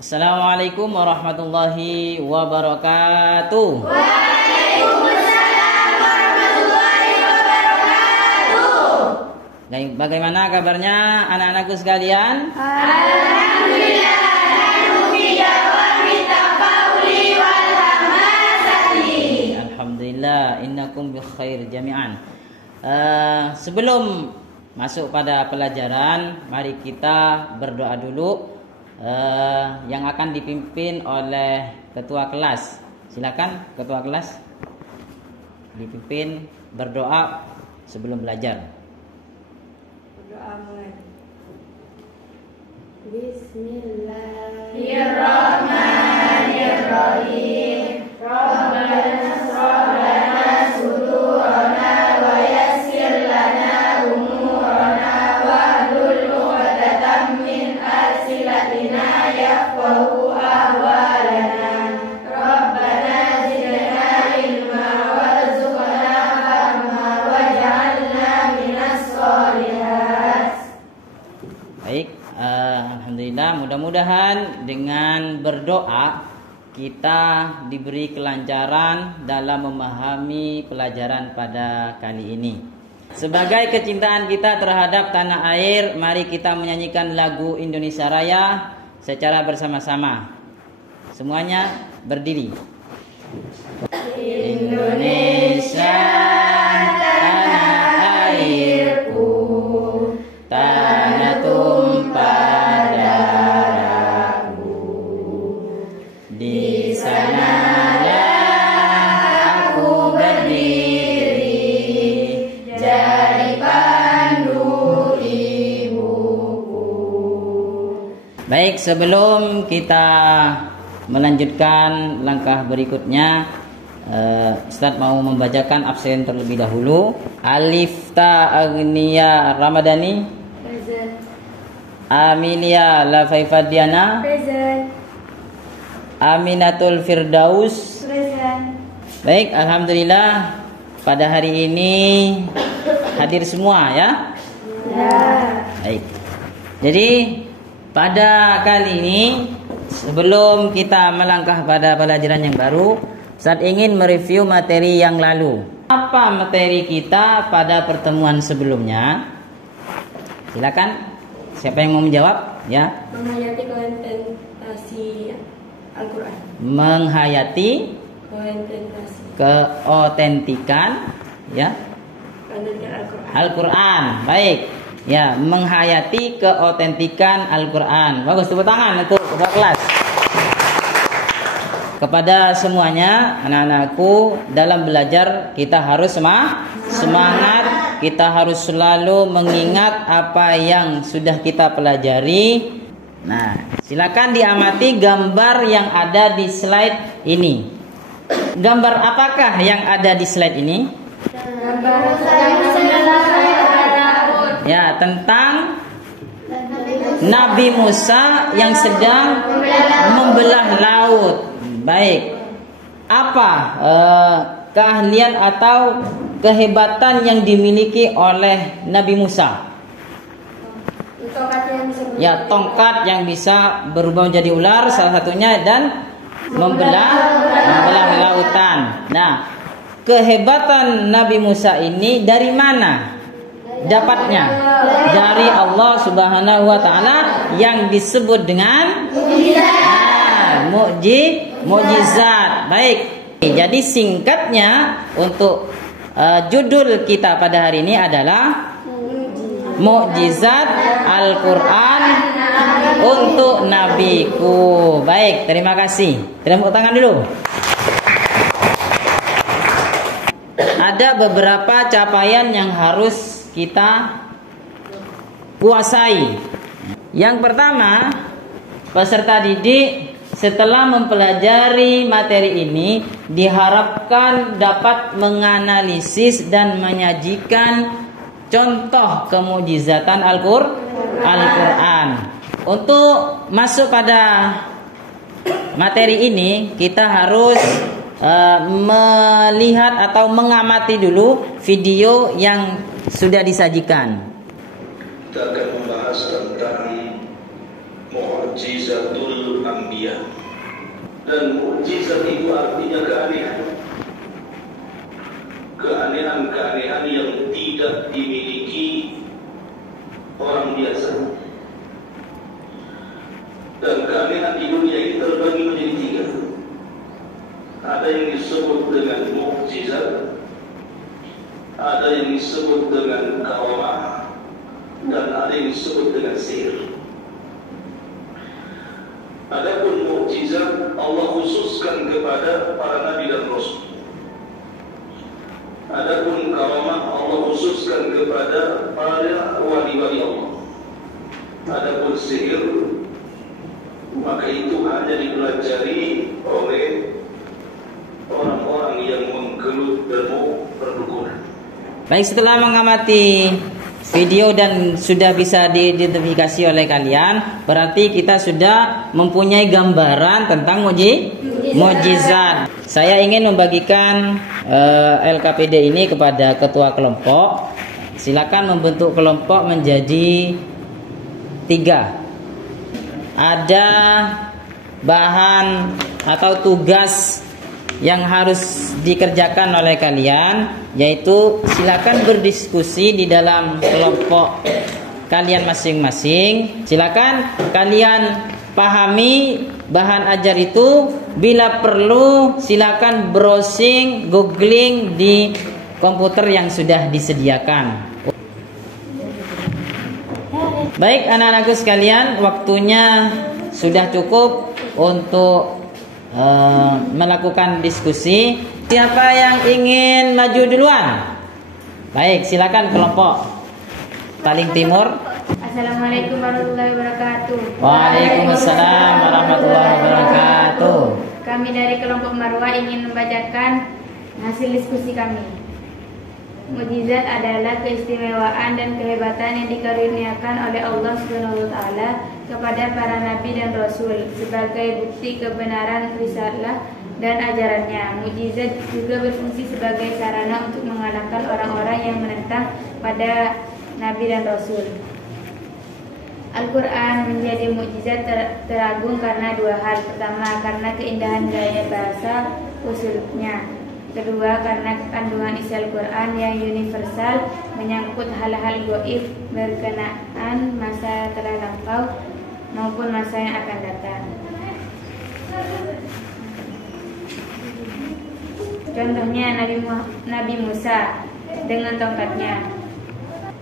Assalamualaikum warahmatullahi wabarakatuh. Waalaikumsalam warahmatullahi wabarakatuh. Bagaimana kabarnya anak-anakku sekalian? Alhamdulillah, nahnu fi dawami tafa'uli wal hamasati. Alhamdulillah, innakum bi khair jami'an. Sebelum masuk pada pelajaran, mari kita berdoa dulu. Yang akan dipimpin oleh ketua kelas. Silakan ketua kelas dipimpin berdoa sebelum belajar. Berdoa mulai. Bismillahirrahmanirrahim. Rabbana shrah lana sudurana wa yassir lana umurana wahlul 'uqdatam min alsinatina yafqahu ahwalana. Rabbana zidna ilma warzuqna fahma waj'alna minas sholihat. Baik, alhamdulillah, mudah-mudahan dengan berdoa kita diberi kelancaran dalam memahami pelajaran pada kali ini. Sebagai kecintaan kita terhadap tanah air, mari kita menyanyikan lagu Indonesia Raya secara bersama-sama. Semuanya berdiri. Indonesia tanah airku, tanah tumpah darahku, di sanalah aku berdiri, jadi pandu ibuku. Baik, sebelum kita melanjutkan langkah berikutnya, Ustadz mau membacakan absen terlebih dahulu. Alifta Agnia Ramadhani, Present. Amelia Lafaifadiana, Present. Aminatul Firdaus. Present. Baik, alhamdulillah pada hari ini hadir semua ya. Ya. Baik. Jadi pada kali ini sebelum kita melangkah pada pelajaran yang baru, Ustaz ingin mereview materi yang lalu. Apa materi kita pada pertemuan sebelumnya? Silakan. Siapa yang mau menjawab? Ya. Menghayati konsentrasi Al-Quran. Menghayati Konsentrasi keotentikan ya Al-Quran. Al-Quran. Baik. Ya, menghayati keotentikan Al-Quran. Bagus, tepuk tangan untuk ketua kelas. Kepada semuanya, anak-anakku, dalam belajar kita harus semangat. Kita harus selalu mengingat apa yang sudah kita pelajari. Nah, silakan diamati gambar yang ada di slide ini. Gambar apakah yang ada di slide ini? Ya, tentang Nabi Musa yang sedang membelah laut. Baik. Apa keahlian atau kehebatan yang dimiliki oleh Nabi Musa? Ya, tongkat yang bisa berubah menjadi ular salah satunya, dan membelah lautan. Nah, kehebatan Nabi Musa ini dari mana dapatnya? Dari Allah Subhanahu wa taala yang disebut dengan mukjizat. Baik. Jadi singkatnya untuk judul kita pada hari ini adalah Mukjizat Al-Quran untuk Nabiku. Baik, terima kasih. Tepuk tangan dulu. Ada beberapa capaian yang harus kita kuasai. Yang pertama, peserta didik setelah mempelajari materi ini diharapkan dapat menganalisis dan menyajikan contoh kemujizatan Al-Quran. Untuk masuk pada materi ini, kita harus melihat atau mengamati dulu video yang sudah disajikan. Kita akan membahas tentang Mu'jizatul Anbiya. Dan mukjizat itu artinya keanehan. Keanehan-keanehan yang tidak dimiliki orang biasa. Dan keanehan di dunia ini terbagi menjadi tiga. Ada yang disebut dengan mukjizat, ada yang disebut dengan karamah, dan ada yang disebut dengan sihir. Adapun mukjizat Allah khususkan kepada para nabi dan rasul. Adapun karamah Allah khususkan kepada para wali-wali Allah. Adapun sihir, maka itu hanya dipelajari oleh orang-orang yang menggelut dan perdukunan. Baik, setelah mengamati video dan sudah bisa diidentifikasi oleh kalian, berarti kita sudah mempunyai gambaran tentang mukjizat. Saya ingin membagikan LKPD ini kepada ketua kelompok. Silakan membentuk kelompok menjadi 3. Ada bahan atau tugas yang harus dikerjakan oleh kalian, yaitu silakan berdiskusi di dalam kelompok kalian masing-masing. Silakan kalian pahami bahan ajar itu. Bila perlu silakan browsing, googling di komputer yang sudah disediakan. Baik anak-anakku sekalian, waktunya sudah cukup untuk melakukan diskusi. Siapa yang ingin maju duluan? Baik, silakan kelompok paling timur. Assalamualaikum warahmatullahi wabarakatuh. Waalaikumsalam warahmatullahi wabarakatuh. Kami dari kelompok Marwah ingin membacakan hasil diskusi kami. Mukjizat adalah keistimewaan dan kehebatan yang dikaruniakan oleh Allah Subhanahu wa taala kepada para nabi dan rasul sebagai bukti kebenaran risalah dan ajarannya. Mukjizat juga berfungsi sebagai sarana untuk mengalahkan orang-orang yang menentang pada nabi dan rasul. Al-Quran menjadi mukjizat teragung karena 2 hal. Pertama, karena keindahan gaya bahasa usulnya. Kedua, karena kandungan isi Al-Quran yang universal, menyangkut hal-hal gaib berkenaan masa telah lampau maupun masa yang akan datang. Contohnya Nabi Musa dengan tongkatnya.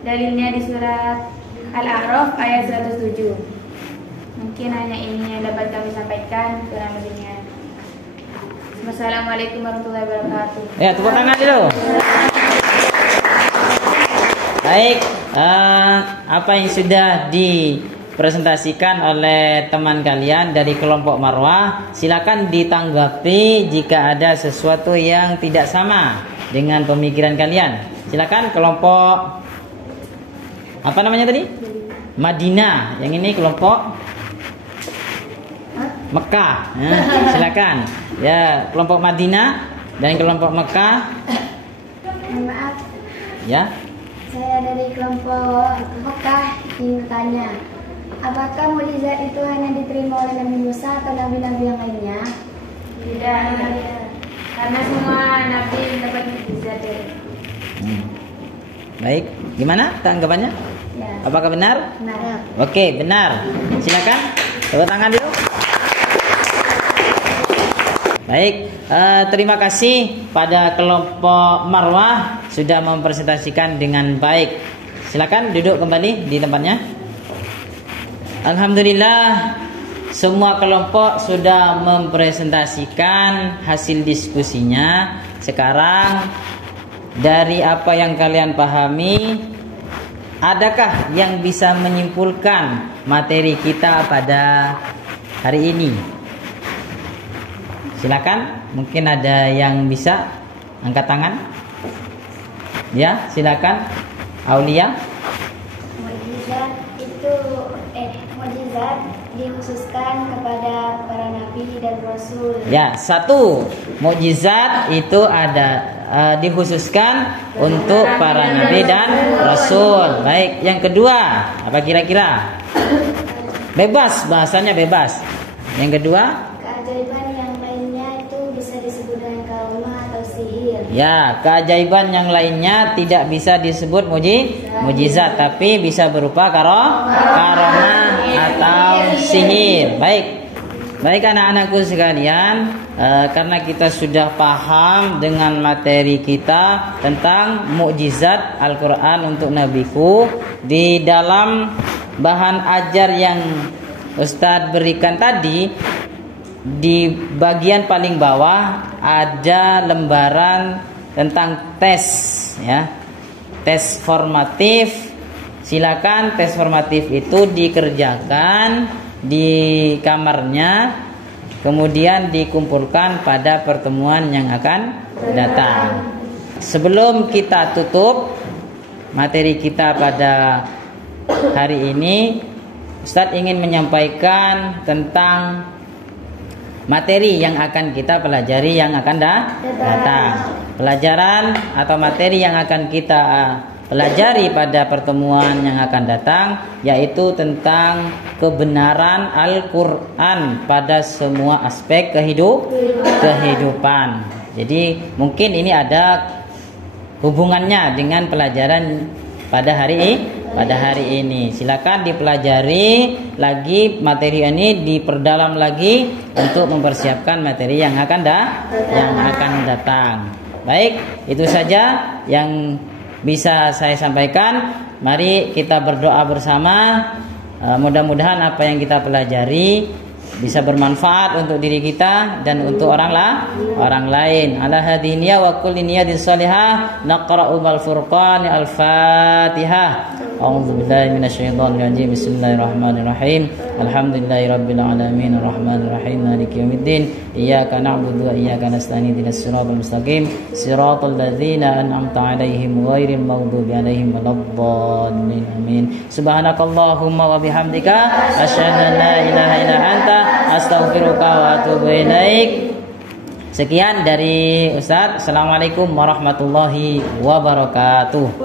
Dalilnya di surat Al-A'raf ayat 107. Mungkin hanya ini yang dapat kami sampaikan, kurang lebihnya. Wassalamualaikum warahmatullahi wabarakatuh. Ya, tepuk tangan dulu. Baik, apa yang sudah dipresentasikan oleh teman kalian dari kelompok Marwah, silakan ditanggapi jika ada sesuatu yang tidak sama dengan pemikiran kalian. Silakan kelompok apa namanya tadi? Madinah. Yang ini kelompok Mekah. Silakan. Ya, kelompok Madinah dan kelompok Mekah. Maaf. Ya. Saya dari kelompok Mekah ingin bertanya, apakah mukjizat itu hanya diterima oleh Nabi Musa atau nabi-nabi yang lainnya? Tidak, karena semua nabi mendapat mukjizat dari. Baik, gimana tanggapannya? Ya. Apakah benar? Benar. Oke, benar. Silakan tepuk tangan dulu. Baik, terima kasih pada kelompok Marwah sudah mempresentasikan dengan baik. Silakan duduk kembali di tempatnya. Alhamdulillah, semua kelompok sudah mempresentasikan hasil diskusinya. Sekarang dari apa yang kalian pahami, adakah yang bisa menyimpulkan materi kita pada hari ini? Silakan, mungkin ada yang bisa angkat tangan. Ya, silakan. Aulia. Mukjizat dikhususkan kepada para nabi dan rasul. Ya, 1. Mukjizat itu ada dikhususkan untuk para nabi dan rasul. Baik, yang kedua, apa kira-kira? Bebas, bahasanya bebas. Yang kedua, Keajaiban yang disebut dengan karamah atau sihir. Ya, keajaiban yang lainnya tidak bisa disebut mujizat, tapi bisa berupa karamah atau sihir. Baik anak-anakku sekalian, karena kita sudah paham dengan materi kita tentang mukjizat Al-Quran untuk nabiku, di dalam bahan ajar yang Ustadz berikan tadi, di bagian paling bawah ada lembaran tentang tes, ya, tes formatif. Silakan tes formatif itu dikerjakan di kamarnya, kemudian dikumpulkan pada pertemuan yang akan datang. Sebelum kita tutup materi kita pada hari ini, Ustadz ingin menyampaikan tentang materi yang akan kita pelajari yang akan datang. Pelajaran atau materi yang akan kita pelajari pada pertemuan yang akan datang, yaitu tentang kebenaran Al-Quran pada semua aspek kehidupan. Jadi mungkin ini ada hubungannya dengan pelajaran pada hari ini. Silakan dipelajari lagi materi ini, diperdalam lagi untuk mempersiapkan materi yang akan datang. Baik, itu saja yang bisa saya sampaikan. Mari kita berdoa bersama. Mudah-mudahan apa yang kita pelajari bisa bermanfaat untuk diri kita dan untuk orang lain. Ala hadhihi niyya wa kulli niyatin salihah naqra'u bil furqan al-Fatihah. A'udzu billahi minasyaitonir rajim. Bismillahirrahmanirrahim. Alhamdulillahirabbil alamin arrahmanir rahim maliki yaumiddin. Iyyaka na'budu wa iyyaka nasta'in ihdinas siratal mustaqim siratal ladzina an'amta 'alaihim ghairil maghdubi 'alaihim waladdallin. Amin. Subhanakallahumma wa bihamdika asyhadu an la ilaha illa anta astaghfiruka wa atubu ilaik. Sekian dari Ustaz. Assalamualaikum warahmatullahi wabarakatuh.